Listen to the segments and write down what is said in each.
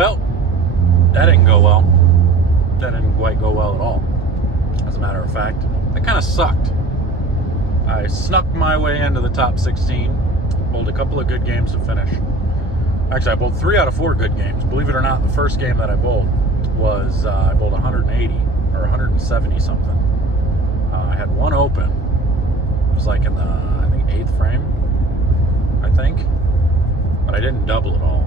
Well, that didn't go well. That didn't quite go well at all. As a matter of fact, that kind of sucked. I snuck my way into the top 16, bowled a couple of good games to finish. Actually, I bowled 3 out of 4 good games. Believe it or not, the first game that I bowled was, I bowled 180 or 170 something. I had one open. It was like in the, I think, 8th frame, I think. But I didn't double at all.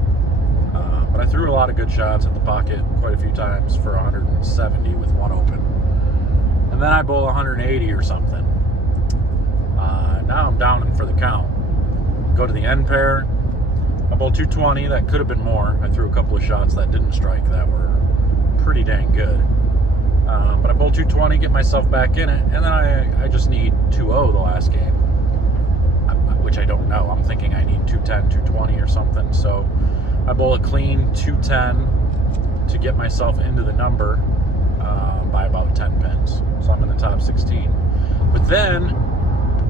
But I threw a lot of good shots at the pocket quite a few times for 170 with one open. And then I bowl 180 or something. Now I'm down for the count. Go to the end pair. I bowled 220. That could have been more. I threw a couple of shots that didn't strike that were pretty dang good. But I bowled 220, get myself back in it, and then I just need 2-0 the last game, which I don't know. I'm thinking I need 210, 220 or something. So I bowl a clean 210 to get myself into the number by about 10 pins. So I'm in the top 16. But then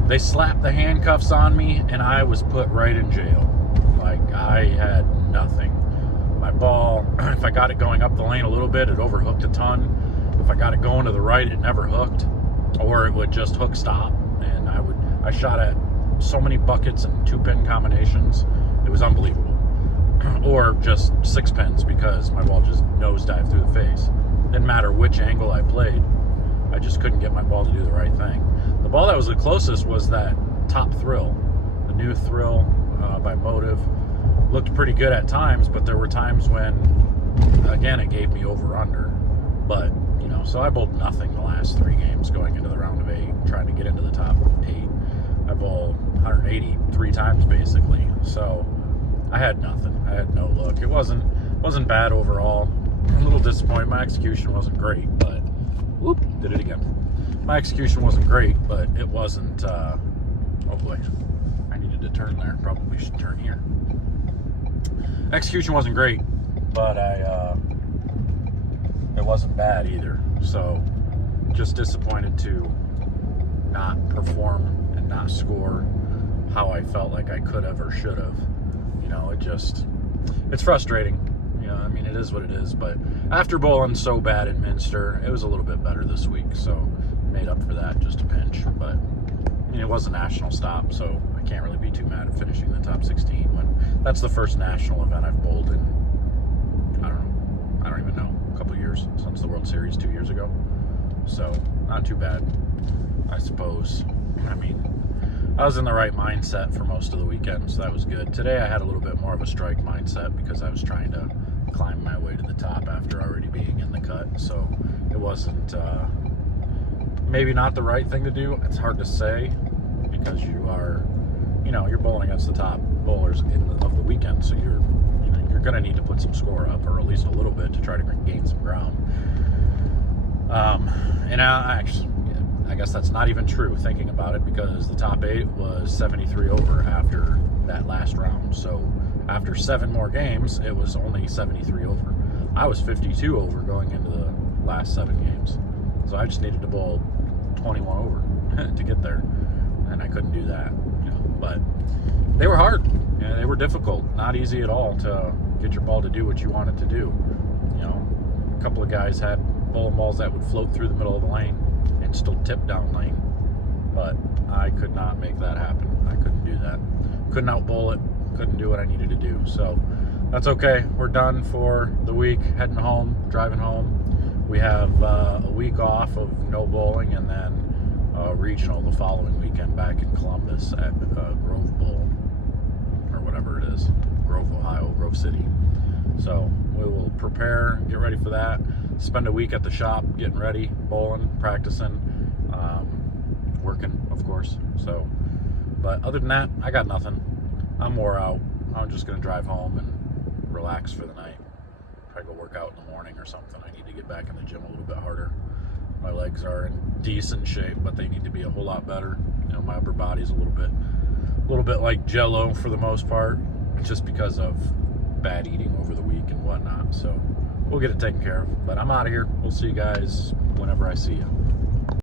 they slapped the handcuffs on me, and I was put right in jail. Like, I had nothing. My ball, if I got it going up the lane a little bit, it overhooked a ton. If I got it going to the right, it never hooked, or it would just hook stop. And I shot at so many buckets and 2-pin combinations, it was unbelievable. Or just 6 pins because my ball just nosedived through the face. Didn't matter which angle I played, I just couldn't get my ball to do the right thing. The ball that was the closest was that Top Thrill, the new Thrill by Motive. Looked pretty good at times, but there were times when, again, it gave me over-under. But, you know, so I bowled nothing the last 3 games going into the round of 8, trying to get into the top 8. I bowled 180 3 times, basically. So I had nothing. I had no look. It wasn't bad overall. I'm a little disappointed. My execution wasn't great, but whoop, did it again. My execution wasn't great, but it wasn't, oh boy, I needed to turn there. Probably should turn here. Execution wasn't great, but it wasn't bad either. So just disappointed to not perform and not score how I felt like I could have or should have. You know, it's frustrating. You know, I mean, it is what it is, but after bowling so bad in Minster, it was a little bit better this week, so made up for that just a pinch. But I mean, it was a national stop, so I can't really be too mad at finishing the top 16 when that's the first national event I've bowled in, I don't even know, a couple of years, since the World Series 2 years ago. So not too bad, I suppose. I mean, I was in the right mindset for most of the weekend, so that was good. Today I had a little bit more of a strike mindset because I was trying to climb my way to the top after already being in the cut. So it wasn't, maybe not the right thing to do. It's hard to say because you are, you know, you're bowling against the top bowlers of the weekend, so you're going to need to put some score up, or at least a little bit, to try to gain some ground. And I guess that's not even true thinking about it, because the top 8 was 73 over after that last round. So after 7 more games, it was only 73 over. I was 52 over going into the last 7 games. So I just needed to bowl 21 over to get there, and I couldn't do that. You know, but they were hard. Yeah, they were difficult. Not easy at all to get your ball to do what you want it to do. You know, a couple of guys had bowling balls that would float through the middle of the lane and still tip down lane, but I could not make that happen. I couldn't do that. Couldn't out bowl it. Couldn't do what I needed to do. So that's okay. We're done for the week. Heading home, driving home. We have a week off of no bowling, and then regional the following weekend back in Columbus at Grove Bowl, or whatever it is, Grove, Ohio, Grove City. So we will prepare, get ready for that, spend a week at the shop getting ready, bowling, practicing, working, of course. So, but other than that, I got nothing. I'm wore out. I'm just going to drive home and relax for the night. Probably go work out in the morning or something. I need to get back in the gym a little bit harder. My legs are in decent shape, but they need to be a whole lot better. You know, my upper body's a little bit like Jello for the most part, just because of bad eating over the week and whatnot. So we'll get it taken care of. But I'm out of here. We'll see you guys whenever I see you.